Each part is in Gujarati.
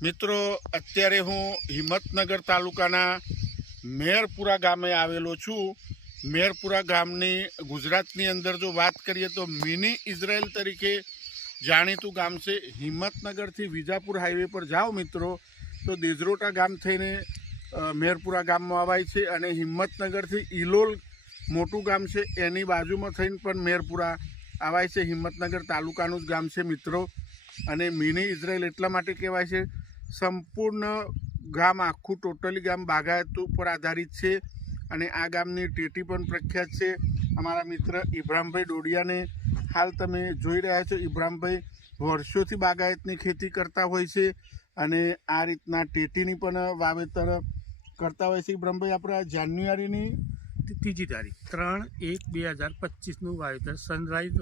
મિત્રો, અત્યારે હું હિંમતનગર તાલુકાના મેરપુરા ગામે આવેલો છું. મેરપુરા ગામની ગુજરાતની અંદર જો વાત કરીએ તો મિની ઇઝરાયલ તરીકે જાણીતું ગામ છે. હિંમતનગરથી વિજાપુર હાઈવે પર જાઓ મિત્રો, તો દેજરોટા ગામ થઈને મેરપુરા ગામમાં આવાય છે અને હિંમતનગરથી ઇલોલ મોટું ગામ છે, એની બાજુમાં થઈને પણ મેરપુરા આવાય છે. હિંમતનગર તાલુકાનું જ ગામ છે મિત્રો. અને મિની ઇઝરાયલ એટલા માટે કહેવાય છે સંપૂર્ણ ગામ આખું ટોટલી ગામ બાગાયત ઉપર આધારિત છે અને આ ગામની ટેટી પણ પ્રખ્યાત છે. અમારા મિત્ર ઇબ્રાહીમભાઈ ડોડિયાને હાલ તમે જોઈ રહ્યા છો. ઇબ્રાહીમભાઈ વર્ષોથી બાગાયતની ખેતી કરતા હોય છે અને આ રીતના ટેટીની પણ વાવેતર કરતા હોય છે. ઇબ્રાહીમભાઈ આપણે જાન્યુઆરીની ત્રીજી તારીખ ત્રણ એક બે હજાર પચીસનું વાવેતર સનરાઈઝ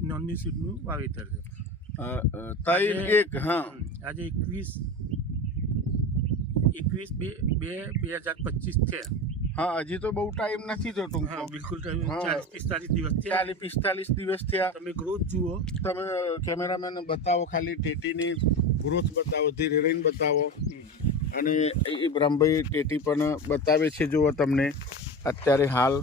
નોનની સીડનું વાવેતર છે. અ, એક હા. આજે એકવીસ એકવીસ બે બે બે હજાર પચીસ થયા. હા હજી તો બહુ ટાઈમ નથી જો હા બિલકુલ ચાલીસ પિસ્તાલીસ દિવસ થયા. ચાલીસ પિસ્તાલીસ દિવસ થયા. તમે ગ્રોથ જુઓ. તમે કેમેરામેન બતાવો ખાલી ટેટીની ગ્રોથ બતાવો ધીરે રહીને બતાવો. અને એ બ્રહ્મભાઈ ટેટી પણ બતાવે છે જુઓ તમને. અત્યારે હાલ.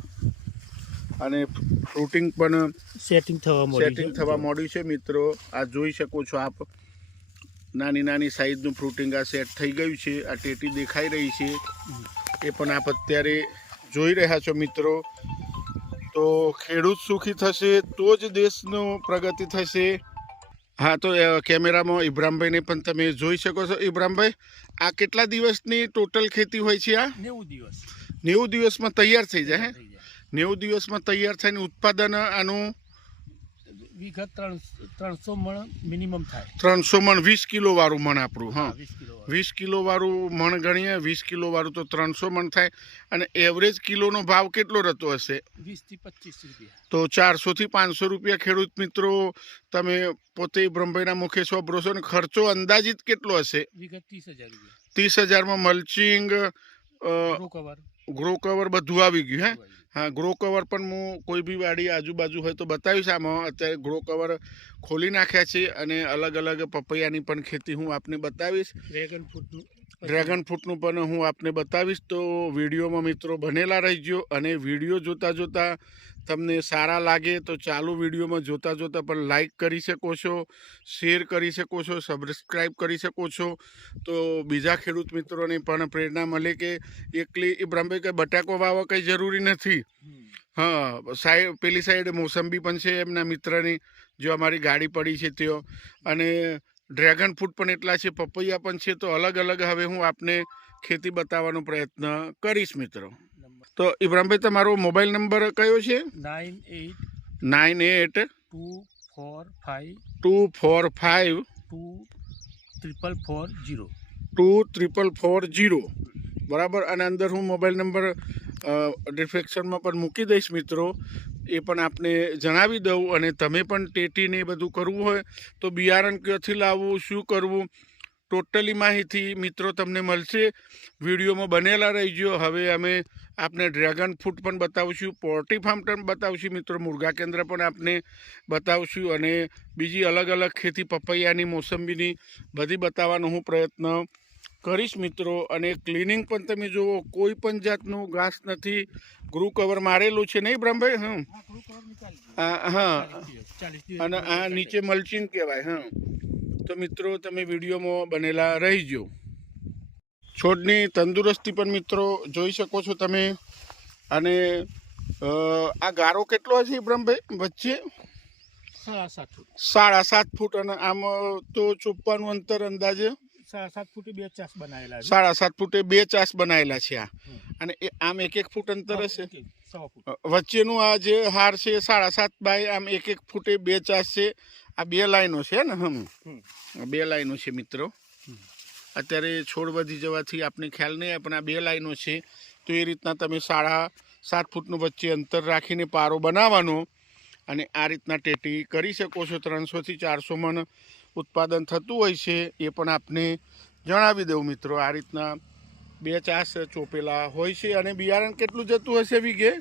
અને ફ્રૂટિંગ પણ સેટિંગ થવા સેટિંગ થવા મળ્યું છે મિત્રો. આ જોઈ શકો છો આપ. નાની નાની સાઈઝનું ફ્રૂટિંગ આ સેટ થઈ ગયું છે આ ટેટી દેખાઈ રહી છે. એ પણ આપ અત્યારે જોઈ રહ્યા છો મિત્રો. તો ખેડૂત સુખી થશે તો જ દેશનું પ્રગતિ થશે. હા તો કેમેરામાં ઇબ્રામભાઈને પણ તમે જોઈ શકો છો. ઇબ્રામભાઈ આ કેટલા દિવસની ટોટલ ખેતી હોય છે આ? નેવું દિવસ. નેવું દિવસમાં તૈયાર થઈ જાય હે? થઈ જાય. નેવું દિવસમાં તૈયાર થઈને ઉત્પાદન આનું વીઘા ત્રણસો મણ મિનિમમ થાય. ત્રણસો મણ વીસ કિલો વાળું મણ આપણું હા. વીસ કિલો વાળું મણ ગણીએ વીસ કિલો વાળું તો ત્રણસો મણ થાય. અને એવરેજ કિલોનો ભાવ કેટલો રહેતો હશે? વીસથી પચીસ રૂપિયા. તો ચારસોથી પાંચસો રૂપિયા ખેડૂત મિત્રો તમે પોતે બ્રહ્મભાઈના મુખે સોંપરો છો ને ખર્ચો અંદાજિત કેટલો હશે? વીઘા ત્રીસ હજાર રૂપિયા. ત્રીસ હજારમાં મલ્ચિંગ ગ્રો કવર બધું આવી ગયું હે? હા ગ્રો કવર પણ હું કોઈ બી વાડી આજુબાજુ હોય તો બતાવીશ આમાં. અત્યારે ગ્રો કવર ખોલી નાખ્યા છે અને અલગ અલગ પપૈયાની પણ ખેતી હું આપને બતાવીશ. ડ્રેગન ફ્રૂટનું ડ્રેગન ફ્રૂટનું પણ હું આપને બતાવીશ. તો વિડીયોમાં મિત્રો બનેલા રહીજો અને વીડિયો જોતા જોતા તમને સારા લાગે તો ચાલુ વિડીયોમાં જોતા જોતા પણ લાઈક કરી શકો છો શેર કરી શકો છો સબસ્ક્રાઈબ કરી શકો છો. તો બીજા ખેડૂત મિત્રોને પણ પ્રેરણા મળે કે એકલી ઇબ્રાહીમભાઈ કે બટાકો વાવવા કંઈ જરૂરી નથી. હા સાઈડ પેલી સાઈડ મોસંબી પણ છે એમના મિત્રની જો અમારી ગાડી પડી છે ત્યાં. અને ડ્રેગન ફ્રૂટ પણ એટલા છે પપૈયા પણ છે તો અલગ અલગ હવે હું આપને ખેતી બતાવવાનો પ્રયત્ન કરીશ મિત્રો. તો ઇબ્રાહીમભાઈ તમારો મોબાઈલ નંબર કયો છે? Nine eight nine eight two four five two four five two triple four zero. Two triple four zero. બરાબર? અને અંદર હું મોબાઈલ નંબર ડિસ્ક્રિપ્શનમાં પણ મૂકી દઈશ મિત્રો. એ પણ આપને જણાવી દઉં અને તમે પણ ટેટીને એ બધું કરવું હોય તો બિયારણ ક્યાંથી લાવવું, શું કરવું, ટોટલી માહિતી મિત્રો તમને મળશે. વિડીયોમાં બનેલા રહીજો. હવે અમે આપને ડ્રેગન ફ્રૂટ પણ બતાવશું પોલ્ટ્રી ફાર્મ પણ બતાવશું મિત્રો, મુર્ગા કેન્દ્ર પણ આપને બતાવશું અને બીજી અલગ અલગ ખેતી પપૈયાની, મોસંબીની બધી બતાવવાનો હું પ્રયત્ન કરીશ મિત્રો અને ક્લિનિંગ પણ તમે જુઓ કોઈ પણ જાતનું ઘાસ નથી. ગ્રુ કવર મારેલું છે નહીં બ્રહ્મભાઈ? હં હા અને આ નીચે મલ્ચિંગ કહેવાય હા. તો મિત્રો તમે વિડીયોમાં બનેલા રહીજો. છોડની તંદુરસ્તી પણ મિત્રો જોઈ શકો છો તમે. અને આ ગારો કેટલો હશે બ્રહ્મભાઈ વચ્ચે? સાડા સાત ફૂટ. સાડા સાત ફૂટ અને આમ તો ચોપ્પાનું અંતર અંદાજે સાડા સાત ફૂટે બે ચાસ બનાવેલા છે. સાડા સાત ફૂટે બે ચાસ બનાવેલા છે આ. અને એ આમ એક એક ફૂટ અંતર હશે. વચ્ચેનું આ જે હાર છે સાડા સાત બાય આમ એક એક ફૂટે બે ચાસ છે. આ બે લાઈનો છે ને હમ. હમ. બે લાઈનો છે મિત્રો. અત્યારે છોડ વધી જવાથી આપણે ખ્યાલ નહીં પણ આ બે લાઈનો છે. તો એ રીતના તમે સાડા સાત ફૂટનું વચ્ચે અંતર રાખીને પારો બનાવવાનો અને આ રીતના ટેટી કરી શકો છો. ત્રણસોથી ચારસો મણ ઉત્પાદન થતું હોય છે એ પણ આપને જણાવી દઉં મિત્રો. આ રીતના બે ચાસ ચોપેલા હોય છે અને બિયારણ કેટલું જતું હશે વીઘે?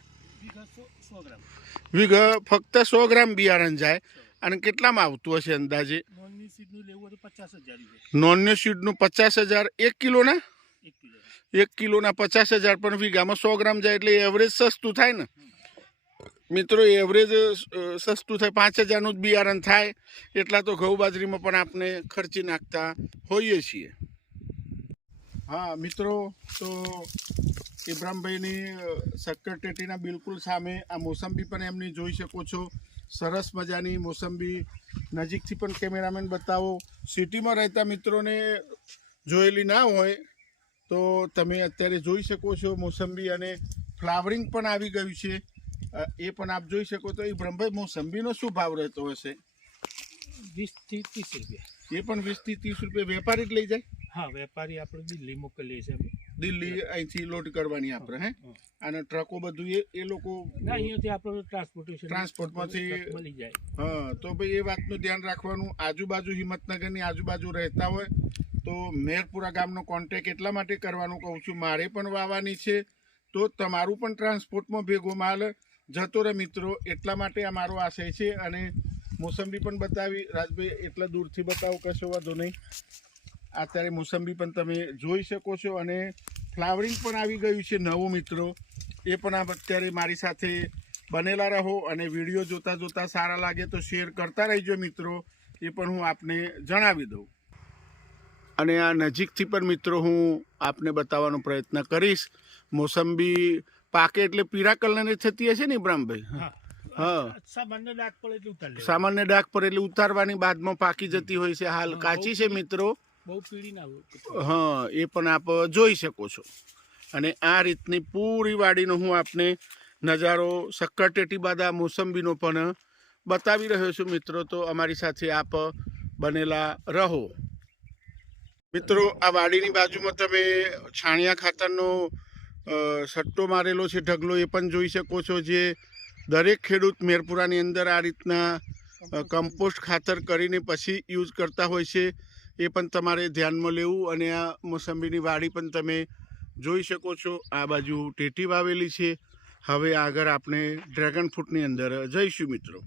વીઘા ફક્ત સો ગ્રામ બિયારણ જાય. અને કેટલામાં આવતું હશે અંદાજે? નોનને સીડનું પચાસ હજાર. એક કિલોના? એક કિલોના. પચાસ હજાર. પણ વીઘામાં સો ગ્રામ જાય એટલે એવરેજ સસ્તું થાય ને? મિત્રો એવરેજ સસ્તું થાય. પાંચ હજારનું જ બિયારણ થાય. એટલા તો ઘઉં બાજરીમાં પણ આપણે ખર્ચી નાખતા હોઈએ છીએ. હા, મિત્રો, તો ઇબ્રામભાઈની સક્કરટેટીના બિલકુલ સામે આ મોસંબી પણ એમની જોઈ શકો છો. સરસ મજાની મોસંબી. નજીકથી પણ કેમેરામેન બતાવો. સિટીમાં રહેતા મિત્રોને જોયેલી ના હોય, તો તમે અત્યારે જોઈ શકો છો મોસંબી અને ફ્લાવરિંગ પણ આવી ગયું છે. એ પણ આપ જોઈ શકો તો એ બ્રહ્મભાઈ મોસંબીનો શું ભાવ રહેતો હશે? વીસથી ત્રીસ રૂપિયા. એ પણ વીસથી ત્રીસ રૂપિયા વેપારી જ લઈ જાય? હા વેપારી આપણે દિલ્હી મોકલીએ છીએ દિલ્હી અહીંથી લોડ કરવાની આપણે હે? અને ટ્રકો બધું એ એ લોકો ના અહીંયાથી આપણે ટ્રાન્સપોર્ટેશન ટ્રાન્સપોર્ટમાંથી મળી જાય. હા તો ભાઈ એ વાતનું ધ્યાન રાખવાનું. આજુબાજુ હિંમતનગરની આજુબાજુ રહેતા હોય તો મેરપુરા ગામનો કોન્ટેક એટલા માટે કરવાનું કહું છું. મારે પણ વાવવાની છે તો તમારું પણ ટ્રાન્સપોર્ટમાં ભેગો માલ જતો રહે મિત્રો, એટલા માટે આ મારો આશય છે અને મોસંબી પણ બતાવી. રાજભાઈ, એટલા દૂરથી બતાવો, કશો વાંધો નહીં. અત્યારે મોસંબી પણ તમે જોઈ શકો છો અને ફ્લાવરિંગ પણ આવી ગયું છે નવું મિત્રો. એ પણ આપ અત્યારે મારી સાથે બનેલા રહો અને વીડિયો જોતાં જોતાં સારા લાગે તો શેર કરતા રહીજો મિત્રો. એ પણ હું આપને જણાવી દઉં. અને આ નજીકથી પણ મિત્રો હું આપને બતાવવાનો પ્રયત્ન કરીશ. મોસંબી પાકે એટલે પીળા કલરની થતી હશે ને ઇબ્રામભાઈ હા. સામાન્ય ડાક પર એટલે ઉતારવાની બાદમાં પાકી જતી હોય છે. હાલ કાચી છે મિત્રો. હા એ પણ આપ જોઈ શકો છો. અને આ રીતની પૂરી વાડીનો હું આપને નજારો સક્કરટેટી બાદ મોસંબીનો પણ બતાવી રહ્યો છું મિત્રો. તો અમારી સાથે આપ બનેલા રહો. મિત્રો આ વાડીની બાજુમાં તમે છાણિયા ખાતરનો સટ્ટો મારેલો છે ઢગલો એ પણ જોઈ શકો છો જે દરેક ખેડૂત મેરપુરાની અંદર આ રીતના કમ્પોસ્ટ ખાતર કરીને પછી યુઝ કરતા હોય છે. એ પણ તમારે ધ્યાનમાં લેવું અને આ મોસંબીની વાડી પણ તમે જોઈ શકો છો. આ બાજુ ટેટી વાવેલી છે. હવે આગળ આપણે ડ્રેગન ફ્રૂટની અંદર જઈશું મિત્રો.